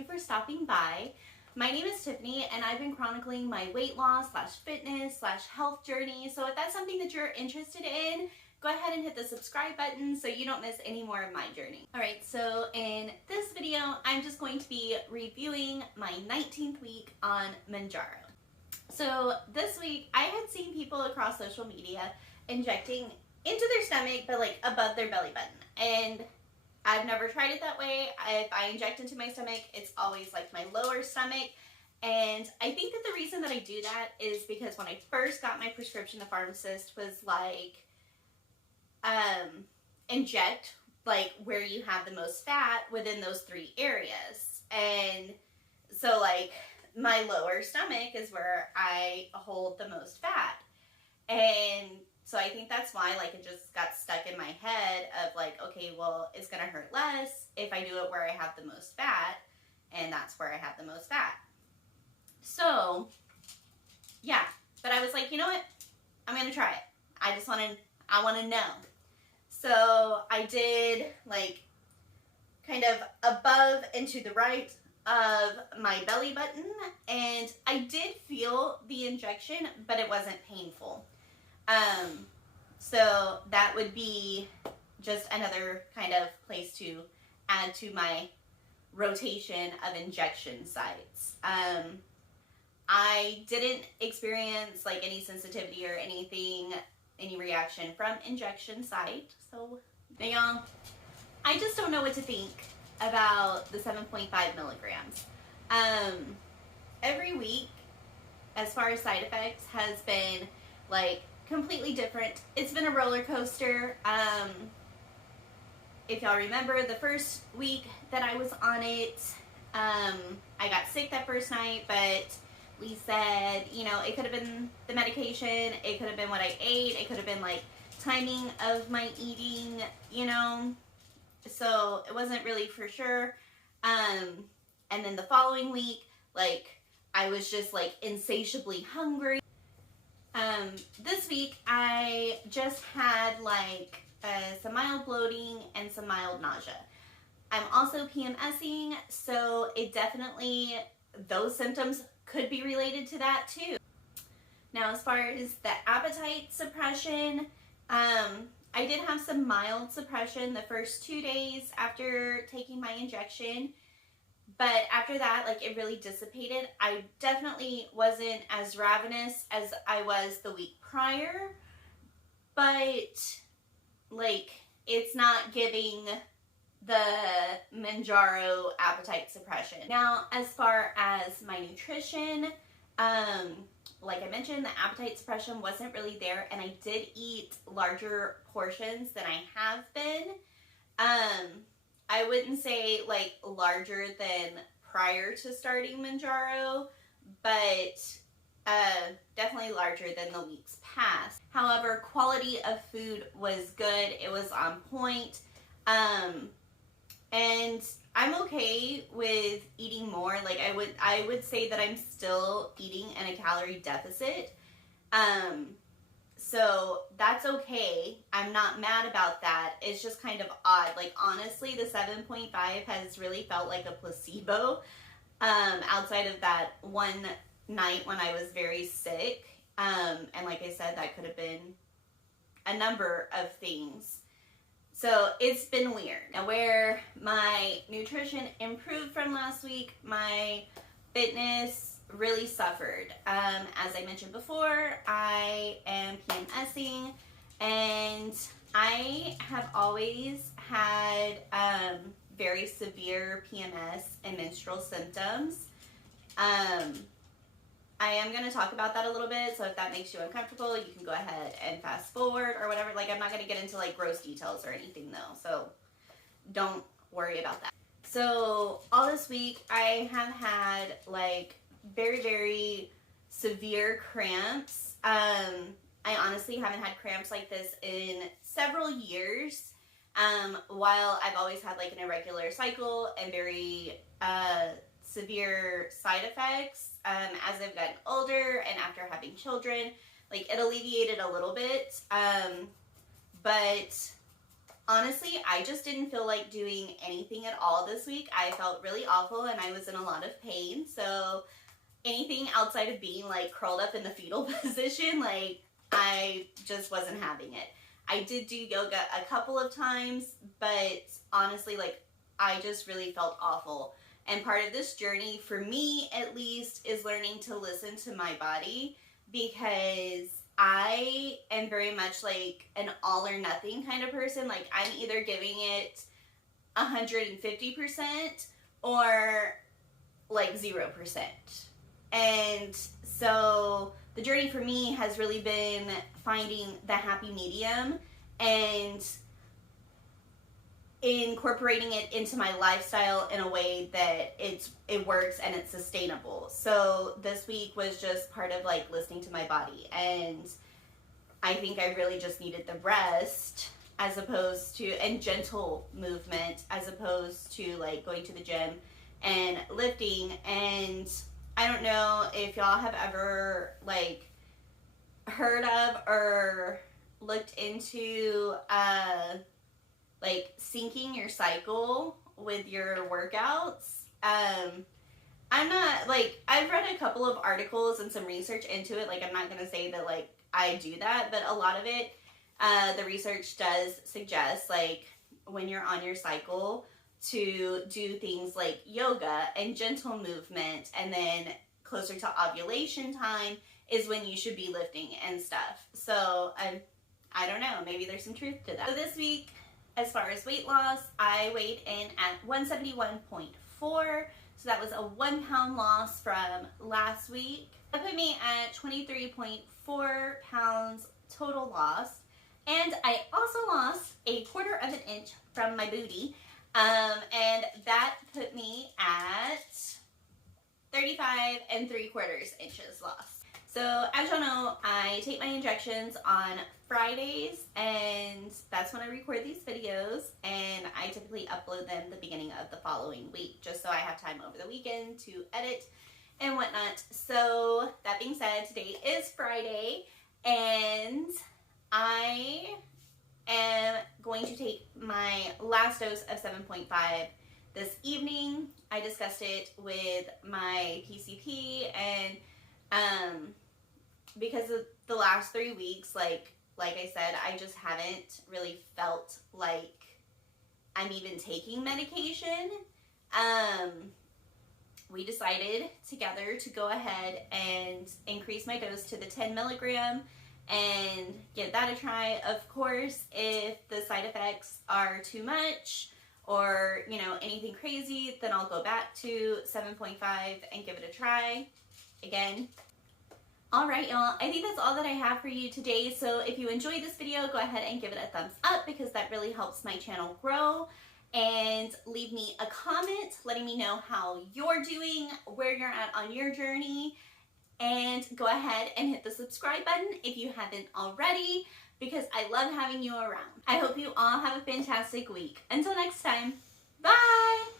you for stopping by. My name is Tiffany and I've been chronicling my weight loss / fitness / health journey. So if that's something that you're interested in, go ahead and hit the subscribe button so you don't miss any more of my journey. Alright, so in this video, I'm just going to be reviewing my 19th week on Mounjaro. So this week, I had seen people across social media injecting into their stomach, but like above their belly button. And I've never tried it that way. If I inject into my stomach, it's always like my lower stomach. And I think that the reason that I do that is because when I first got my prescription, the pharmacist was like, inject like where you have the most fat within those 3 areas. And so like my lower stomach is where I hold the most fat. And so I think that's why like it just got stuck in my head of like, okay, well, it's gonna hurt less if I do it where I have the most fat, and that's where I have the most fat. So yeah, but I was like, you know what? I'm gonna try it. I wanna know. So I did like kind of above and to the right of my belly button, and I did feel the injection, but it wasn't painful. So that would be just another kind of place to add to my rotation of injection sites. I didn't experience like any sensitivity or anything, any reaction from injection site. So y'all, I just don't know what to think about the 7.5 milligrams. Every week, as far as side effects, has been like completely different. It's been a roller coaster. If y'all remember the first week that I was on it, I got sick that first night, but we said, you know, it could have been the medication, it could have been what I ate, it could have been like timing of my eating, you know, so it wasn't really for sure. And then the following week, like I was just like insatiably hungry. This week I just had like some mild bloating and some mild nausea. I'm also PMSing, so it definitely, those symptoms could be related to that too. Now, as far as the appetite suppression, I did have some mild suppression the first 2 days after taking my injection, but after that, like it really dissipated. I definitely wasn't as ravenous as I was the week prior, but like it's not giving the Mounjaro appetite suppression. Now, as far as my nutrition, like I mentioned, the appetite suppression wasn't really there, and I did eat larger portions than I have been. I wouldn't say like larger than prior to starting Mounjaro, but definitely larger than the weeks past. However, quality of food was good. It was on point. And I'm okay with eating more. Like I would say that I'm still eating in a calorie deficit. So that's okay. I'm not mad about that. It's just kind of odd. Like honestly, the 7.5 has really felt like a placebo, outside of that one night when I was very sick. And like I said, that could have been a number of things. So it's been weird. Now, where my nutrition improved from last week, my fitness really suffered. As I mentioned before, I am PMSing, and I have always had very severe PMS and menstrual symptoms. I am going to talk about that a little bit, so if that makes you uncomfortable, you can go ahead and fast forward or whatever. Like, I'm not going to get into like gross details or anything though, so don't worry about that. So all this week I have had like very, very severe cramps. I honestly haven't had cramps like this in several years, while I've always had like an irregular cycle and very severe side effects. As I've gotten older and after having children, like it alleviated a little bit, but honestly, I just didn't feel like doing anything at all this week. I felt really awful and I was in a lot of pain. So anything outside of being like curled up in the fetal position, like I just wasn't having it. I did do yoga a couple of times, but honestly, like I just really felt awful. And part of this journey, for me at least, is learning to listen to my body, because I am very much like an all or nothing kind of person. Like I'm either giving it 150% or like 0%. And so the journey for me has really been finding the happy medium and incorporating it into my lifestyle in a way that it works and it's sustainable. So this week was just part of like listening to my body, and I think I really just needed the rest as opposed to, and gentle movement as opposed to like going to the gym and lifting. And I don't know if y'all have ever like heard of or looked into like syncing your cycle with your workouts. I'm not like, I've read a couple of articles and some research into it. Like I'm not gonna say that like I do that, but a lot of it, the research does suggest like when you're on your cycle to do things like yoga and gentle movement, and then closer to ovulation time is when you should be lifting and stuff. So I don't know, maybe there's some truth to that. So this week, as far as weight loss, I weighed in at 171.4. So that was a 1 pound loss from last week. That put me at 23.4 pounds total loss. And I also lost a 1/4 of an inch from my booty. And that put me at 35 3/4 inches lost. So as y'all know, I take my injections on Fridays, and that's when I record these videos, and I typically upload them the beginning of the following week, just so I have time over the weekend to edit and whatnot. So that being said, today is Friday, and I am going to take my last dose of 7.5 this evening. I discussed it with my PCP, and because of the last 3 weeks, like I said, I just haven't really felt like I'm even taking medication. We decided together to go ahead and increase my dose to the 10 milligram and give that a try. Of course, if the side effects are too much or, you know, anything crazy, then I'll go back to 7.5 and give it a try again. Alright y'all, I think that's all that I have for you today. So if you enjoyed this video, go ahead and give it a thumbs up, because that really helps my channel grow. And leave me a comment letting me know how you're doing, where you're at on your journey. And go ahead and hit the subscribe button if you haven't already, because I love having you around. I hope you all have a fantastic week. Until next time, bye!